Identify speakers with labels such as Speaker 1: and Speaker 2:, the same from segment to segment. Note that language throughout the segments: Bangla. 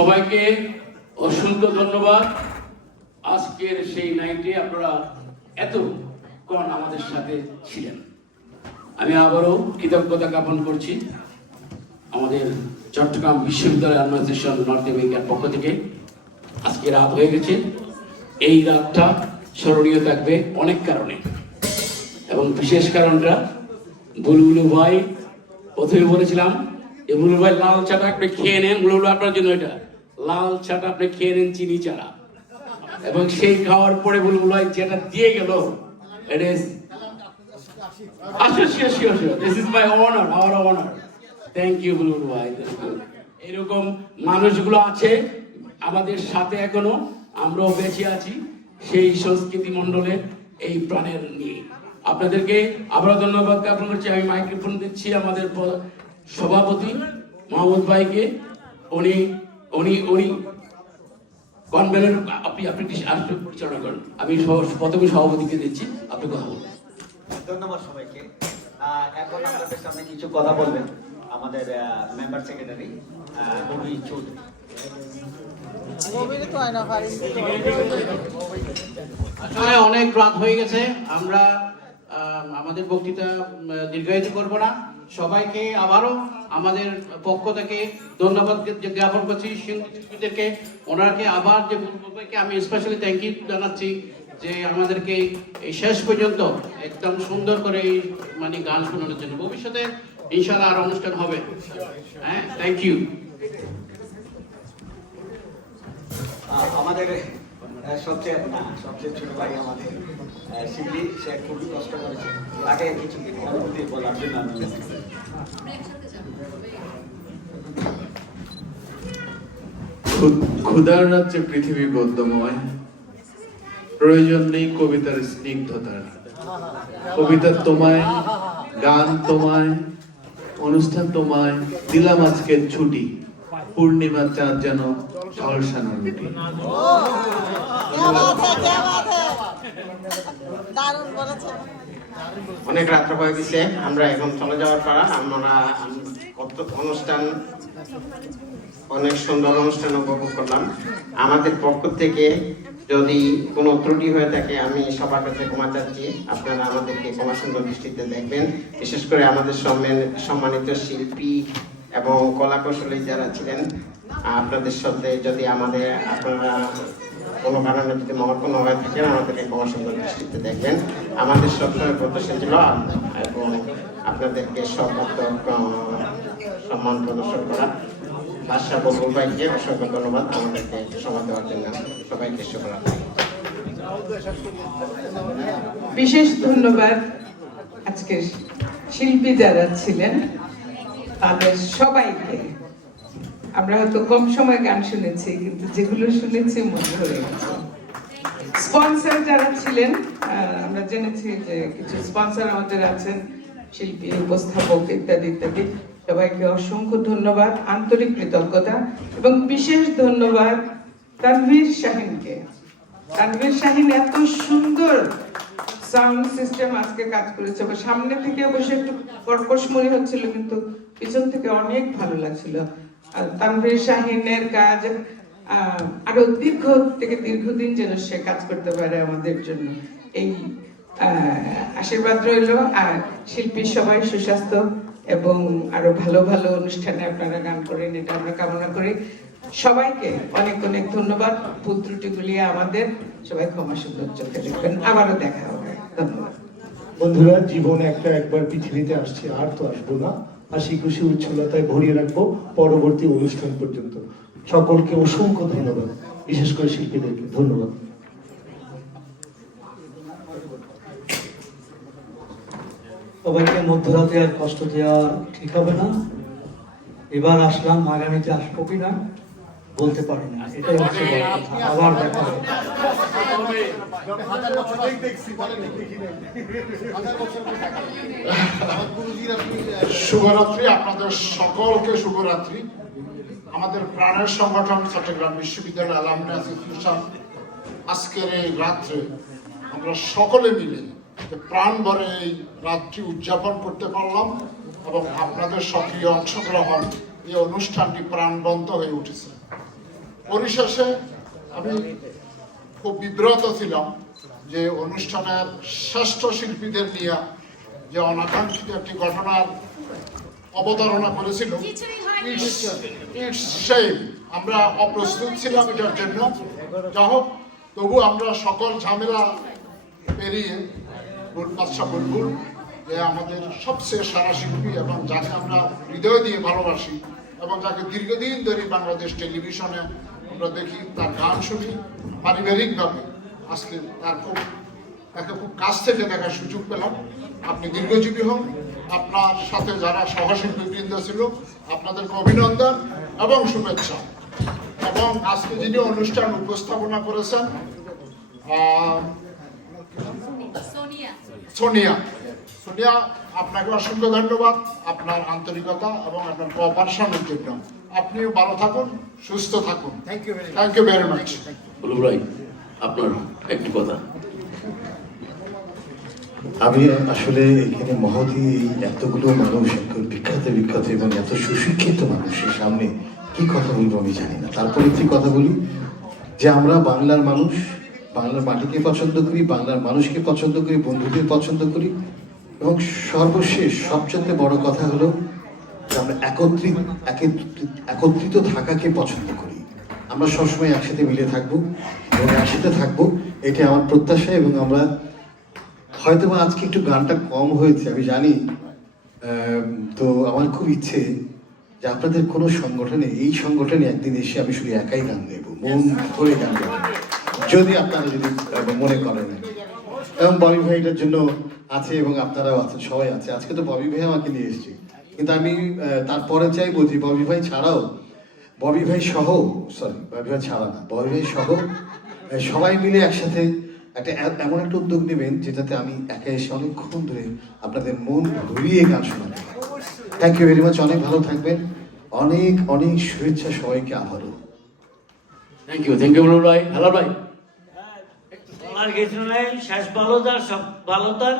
Speaker 1: সবাইকে অসংখ্য ধন্যবাদ। আজকের সেই নাইটে আপনারা এত কন আমাদের সাথে ছিলেন। আমি আবারও কৃতজ্ঞতা জ্ঞাপন করছি আমাদের চট্টগ্রাম বিশ্ববিদ্যালয় অ্যাডমিনিস্ট্রেশন নর্থ আমেরিকার পক্ষ থেকে। আজকে রাত হয়ে গেছে। এই রাতটা স্মরণীয় থাকবে অনেক কারণে। এবং বিশেষ কারণটা বুলবুলু ভাই প্রথমে বলেছিলাম যে বুলবুলু ভাই লাল চাটা আপনি খেয়ে নেন। বুলবুলু, আপনার জন্য এটা। লাল চাটা আপনি খেয়ে নেন চিনি চারা। এবং সেই খাওয়ার পরে বুলবুলু ভাই যেটা দিয়ে গেল sure, sure, sure. This is my honor, our honor. Thank you, বুলবুল ভাই এরকম মানুষগুলো আছে আমাদের সাথে এখনও আমরাও বেঁচে আছি সেই সংস্কৃতি মণ্ডলে এই প্রাণের নিয়ে। আপনাদেরকে আবারও ধন্যবাদ জ্ঞাপন করছি। আমি মাইক্রোফোন দিচ্ছি আমাদের সভাপতি মোহাম্মদ ভাইকে। উনি উনি উনি কনভেনের আপনি আপনি কি আসলে পরিচালনা করেন। আমি প্রথমে সভাপতিকে দিচ্ছি আপনি কথা বলুন।
Speaker 2: ধন্যবাদ সবাইকে। আহ, এখন আপনাদের সামনে কিছু কথা বলবেন আমাদের মেম্বার সেক্রেটারি রবি চৌধুরী।
Speaker 3: অনেক রাত হয়ে গেছে আমরা আমাদের বক্তৃতা দীর্ঘায়িত করব না। সবাইকে আবারও আমাদের পক্ষ থেকে ধন্যবাদ জ্ঞাপন করছি। শিল্পীদেরকে ওনাকে আবার যে আমি স্পেশালি থ্যাংক ইউ জানাচ্ছি যে আমাদেরকে এই শেষ পর্যন্ত একদম সুন্দর করে মানে গান শোনানোর জন্য। ভবিষ্যতে ইনশাল্লাহ আর অনুষ্ঠান হবে। হ্যাঁ থ্যাংক ইউ
Speaker 2: আমাদের সবচেয়ে, না, সবচেয়ে ছোট ভাই আমাদের। আহ, শিবলি সে খুবই কষ্ট করেছে। তাকে কিছু অনুভূতি বলার জন্য আমি
Speaker 4: ক্ষুধার রাজ্যে পৃথিবী গদ্যময় প্রয়োজন নেই কবিতার স্নিগ্ধতার কবিতা তোমায় গান তোমায় অনুষ্ঠান তোমায়। দিলাম আজকে ছুটি। পূর্ণিমা চাঁদ যেন ঝলসানো রুটি।
Speaker 5: অনেক রাত্র হয়ে গেছে, আমরা এখন চলে যাওয়ার পর আমরা কত অনুষ্ঠান, অনেক সুন্দর অনুষ্ঠান উপভোগ করলাম। আমাদের পক্ষ থেকে যদি কোনো ত্রুটি হয়ে থাকে, আমি সবার কাছে ক্ষমা চাচ্ছি। আপনারা আমাদেরকে ক্ষমা সুন্দর দৃষ্টিতে দেখবেন। বিশেষ করে আমাদের সম্মানিত শিল্পী এবং কলা কৌশলী যারা ছিলেন, আপনাদের সাথে যদি আমাদের, আপনারা কোনো কারণে যদি মহৎপূর্ণ হয়ে থাকেন আমাদেরকে ক্ষমা সুন্দর দৃষ্টিতে দেখবেন। আমাদের সবসময় প্রত্যাশা ছিল এবং আপনাদেরকে সর্বাত্মক সম্মান প্রদর্শন করা। বাদশাহ বকুল ভাইকে অসংখ্য ধন্যবাদ আমাদেরকে সময় দেওয়ার জন্য। সবাইকে শুভরাত্রি।
Speaker 6: বিশেষ ধন্যবাদ আজকের শিল্পী যারা ছিলেন, তাদের সবাইকে। আমরা হয়তো কম সময় গান শুনেছি, কিন্তু যেগুলো শুনেছি মনে হয়ে স্পন্সর যারা ছিলেন আমরা জেনেছি যে কিছু স্পন্সর আমাদের আছেন, শিল্পী, উপস্থাপক ইত্যাদি ইত্যাদি। সবাইকে অসংখ্য ধন্যবাদ, আন্তরিক কৃতজ্ঞতা এবং বিশেষ ধন্যবাদ তানভীর শাহিনকে। তানভীর শাহিন এত সুন্দর সাউন্ড সিস্টেম আজকে কাজ করেছে সামনে থেকে অবশ্য একটু কর্কশ মনে হচ্ছিল, কিন্তু পিছন থেকে অনেক ভালো লাগছিল। তানভীর শাহিনের কাজ আরও দীর্ঘ থেকে দীর্ঘদিন যেন সে কাজ করতে পারে আমাদের জন্য। এই আশীর্বাদ রইল। আর শিল্পী সবাই সুস্বাস্থ্য এবং আরও ভালো ভালো অনুষ্ঠানে আপনারা গান করেন, এটা আমরা কামনা করি। সবাইকে অনেক অনেক ধন্যবাদ। ভুল ত্রুটিগুলি আমাদের, সবাই ক্ষমা সুন্দর চোখে দেখবেন। আবারও দেখা হবে। ধন্যবাদ।
Speaker 7: বন্ধুরা, জীবন একটা একবার পৃথিবীতে আসছে, আর তো আসব না। হাসি খুশি, উচ্ছলতায় ভরিয়ে রাখব পরবর্তী অনুষ্ঠান পর্যন্ত। সকলকে অসংখ্য ধন্যবাদ, বিশেষ করে শিল্পীদেরকে। ধন্যবাদ।
Speaker 8: সবাইকে মধ্যরাতে আর কষ্ট দেওয়া ঠিক হবে না। এবার আসলাম, আগামীতে আসব কিনা বলতে পারি না। এটাই হচ্ছে আবার দেখা
Speaker 9: শুভরাত্রি আপনাদের সকলকে, শুভরাত্রি। আমাদের প্রাণের সংগঠন চট্টগ্রাম বিশ্ববিদ্যালয় আজকের এই রাত্রে আমরা সকলে মিলে প্রাণ ভরে এই রাত্রি উদযাপন করতে পারলাম এবং আপনাদের সক্রিয় অংশগ্রহণ, এই অনুষ্ঠানটি প্রাণবন্ত হয়ে উঠেছে। পরিশেষে আমি খুব বিব্রত ছিলাম যে অনুষ্ঠানের শ্রেষ্ঠ শিল্পীদের নিয়ে যে অনাকাঙ্ক্ষিত একটি ঘটনার অবতারণা করেছিল আমরা অপ্রস্তুত ছিলাম এটার জন্য। যা হোক, তবু আমরা সকল ঝামেলা পেরিয়ে বাদশাহ বুলবুল, যে আমাদের সবচেয়ে সারা শিল্পী এবং যাকে আমরা হৃদয় দিয়ে ভালোবাসি এবং যাকে দীর্ঘদিন ধরে বাংলাদেশ টেলিভিশনে আমরা দেখি তার গান শুনি পারিবারিকভাবে আজকে তার খুব তাকে খুব কাছ থেকে দেখার সুযোগ পেলাম। আপনি দীর্ঘজীবী হন আপনার সাথে যারা সহশিল্পী বৃন্দ ছিল আপনাদেরকে অভিনন্দন এবং শুভেচ্ছা। এবং আজকে যিনি অনুষ্ঠান উপস্থাপনা করেছেন সোনিয়া। সোনিয়া আপনাকে অসংখ্য ধন্যবাদ আপনার আন্তরিকতা এবং আপনার কোঅপারেশনের জন্য। আপনিও ভালো থাকুন সুস্থ থাকুন। Thank you thank you very much
Speaker 1: বলুন ভাই আপনার একটি কথা।
Speaker 7: আমি আসলে এখানে মহতি এতগুলো মানুষ এত বিখ্যাত বিখ্যাত এবং এত সুশিক্ষিত মানুষের সামনে কি কথা বলব আমি জানি না। তারপর একটি কথা বলি যে আমরা বাংলার মানুষ বাংলার মাটিকে পছন্দ করি বাংলার মানুষকে পছন্দ করি বন্ধুদের পছন্দ করি এবং সর্বশেষ সবচেয়ে বড় কথা হলো আমরা একত্রিত, একত্রিত- থাকাকে পছন্দ করি। আমরা সবসময় একসাথে মিলে থাকব এবং একসাথে থাকব এটা আমার প্রত্যাশা এবং আমরা হয়তো বা আজকে একটু গানটা কম হয়েছে, আমি জানি। তো আমার খুব ইচ্ছে যে আপনাদের কোনো সংগঠনে, এই সংগঠনে একদিন এসে আমি শুধু একাই গান দেব মন করে গান যদি আপনারা যদি মনে করেন এবং ববি ভাই এটার জন্য আছে এবং আপনারাও আছেন, সবাই আছে। আজকে তো ববি ভাই আমাকে নিয়ে এসেছে। কিন্তু আমি তারপরে চাইব যে ববি ভাই ছাড়াও, ববি ভাই সহ সরি ববি ভাই ছাড়া না, ববি ভাই সহ সবাই মিলে একসাথে একটা এমন একটা উদ্যোগ নেবেন যেটাতে আমি একা এসে অনেকক্ষণ ধরে আপনাদের মন ভরিয়ে গান শোনাতে থ্যাংক ইউ ভেরি মাচ অনেক ভালো থাকবেন। অনেক অনেক শুভেচ্ছা সবাইকে আবারও।
Speaker 1: থ্যাংক ইউ থ্যাংক ইউ ভাই হেলাল ভাই।
Speaker 10: বলার কিছু নাই শেষ ভালো তার সব ভালো তার।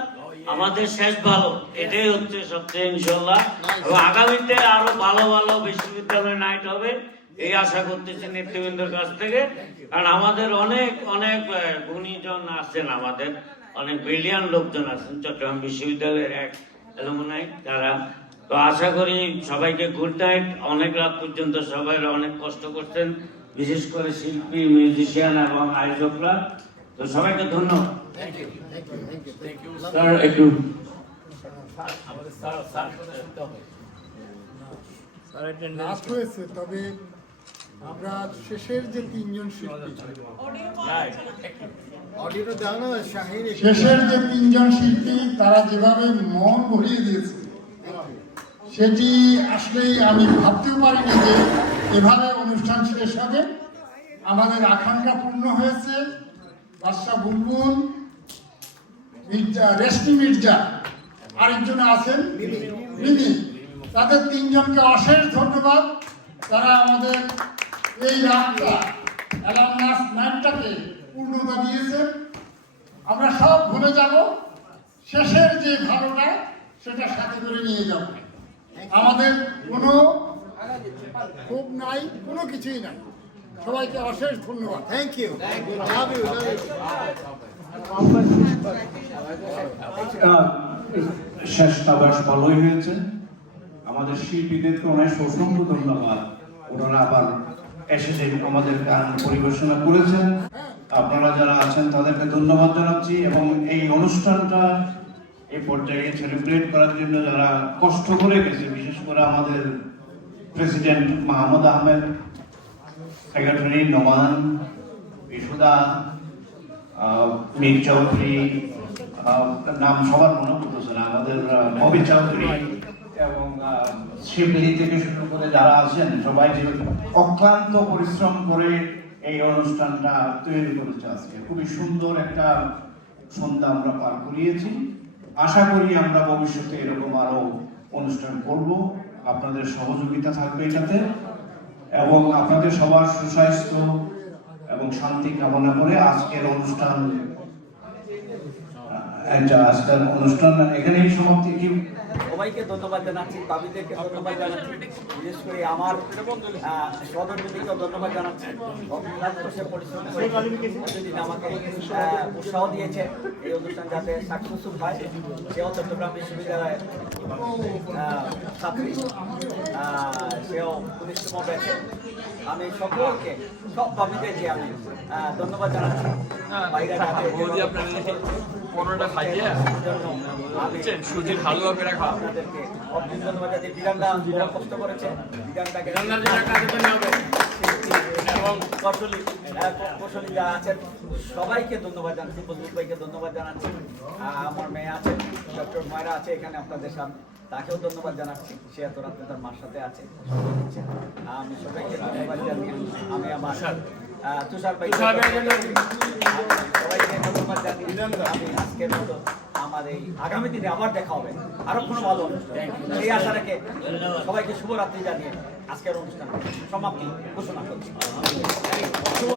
Speaker 10: আমাদের শেষ ভালো এটাই হচ্ছে সবচেয়ে ইনশাল্লাহ এবং আগামীতে আরও ভালো ভালো বিশ্ববিদ্যালয় নাইট হবে এই আশা করতেছি নেতৃবৃন্দের কাছ থেকে। কারণ আমাদের অনেক অনেক গুণীজন আছেন আমাদের। অনেক ব্রিলিয়ান লোকজন আছেন চট্টগ্রাম বিশ্ববিদ্যালয়ের এক অ্যালুমনাই তারা তো আশা করি সবাইকে গুড নাইট অনেক রাত পর্যন্ত সবাই অনেক কষ্ট করছেন বিশেষ করে শিল্পী মিউজিশিয়ান এবং আয়োজকরা। তো সবাইকে ধন্যবাদ।
Speaker 1: স্যার একটু
Speaker 9: লাস্ট হয়েছে তবে আমরা শেষের যে তিনজন শিল্পী শেষের যে তিনজন শিল্পী তারা যেভাবে মন ভরিয়ে দিয়েছে সেটি আসলেই আমি ভাবতেও পারিনি যে এভাবে অনুষ্ঠান শেষ হবে। আমাদের আকাঙ্ক্ষা পূর্ণ হয়েছে। বাদশাহ বুলবুল মির্জা, রেশমি মির্জা। আরেকজন আছেন? মিমি। তাদের তিনজনকে অশেষ ধন্যবাদ। তারা আমাদের এই রাতটা অ্যালামনাস নাইটটাকে পূর্ণতা দিয়েছে আমরা সব ভুলে যাব। শেষের যে ভালোটা সেটা সাথে করে নিয়ে যাব। আমাদের কোনো ক্ষোভ নাই, কোনো কিছুই নাই। সবাইকে অশেষ ধন্যবাদ। Thank you love you love you
Speaker 11: ভালোই হয়েছে। আমাদের শিল্পীদেরকে অনেক অসংখ্য ধন্যবাদ। ওনারা আবার এসে যে আমাদের গান পরিবেশনা করেছেন। আপনারা যারা আছেন তাদেরকে ধন্যবাদ জানাচ্ছি এবং এই অনুষ্ঠানটা এই পর্যায়ে সেলিব্রেট করার জন্য যারা কষ্ট করে গেছে বিশেষ করে আমাদের প্রেসিডেন্ট মাহমুদ আহমেদ সেক্রেটারি নোমান বিশুদা মীর চৌধুরী নাম সবার মনে পড়তেছে না আমাদের আহ, ববি চৌধুরী এবং আহ, শিবলি থেকে শুরু করে যারা আছেন সবাই যে অক্লান্ত পরিশ্রম করে এই অনুষ্ঠানটা তৈরি করেছে আজকে। খুবই সুন্দর একটা সন্ধ্যা আমরা পার করিয়েছি। আশা করি আমরা ভবিষ্যতে এরকম আরও অনুষ্ঠান করব। আপনাদের সহযোগিতা থাকবে এটাতে। এবং আপনাদের সবার সুস্বাস্থ্য এবং শান্তি কামনা করে আজকের অনুষ্ঠান আজকের অনুষ্ঠান এখানেই সমাপ্তি কি?
Speaker 2: সবাইকে ধন্যবাদ জানাচ্ছি, বাবিদেরকে ধন্যবাদ জানাচ্ছি, বিশেষ করে আমার সদরকে ধন্যবাদ জানাচ্ছি। পরিশ্রম করে আমাকে উৎসাহ দিয়েছে এই অনুষ্ঠান যাতে সাকসেসফুল হয়। সেও চট্টগ্রাম বিশ্ববিদ্যালয়ের ছাত্রী। সেও পুলিশতম পেয়েছে আমি সকলকে, সব বাবিদেরকে আমি ধন্যবাদ জানাচ্ছি। বাইরে
Speaker 12: খাইয়ে বুঝছেন সুজির হালুয়া করে খাওয়া।
Speaker 2: সবাইকে ধন্যবাদ জানাচ্ছি ফজলুল ভাইকে ধন্যবাদ জানাচ্ছি আমার মেয়ে আছে, ডক্টর ময়রা আছে এখানে আপনাদের সামনে, তাকেও ধন্যবাদ জানাচ্ছি, সে এত রাত্রে তার মার সাথে আছে আমি সবাইকে ধন্যবাদ জানিয়ে আমি আমার তুষার ভাই সবাইকে ধন্যবাদ জানিয়ে আজকের মতো আমার এই আগামী দিনে আবার দেখা হবে। আরও কোনো ভালো অনুষ্ঠান। এই আশা রেখে সবাইকে শুভরাত্রি জানিয়ে আজকের অনুষ্ঠান সমাপ্তি ঘোষণা করছি।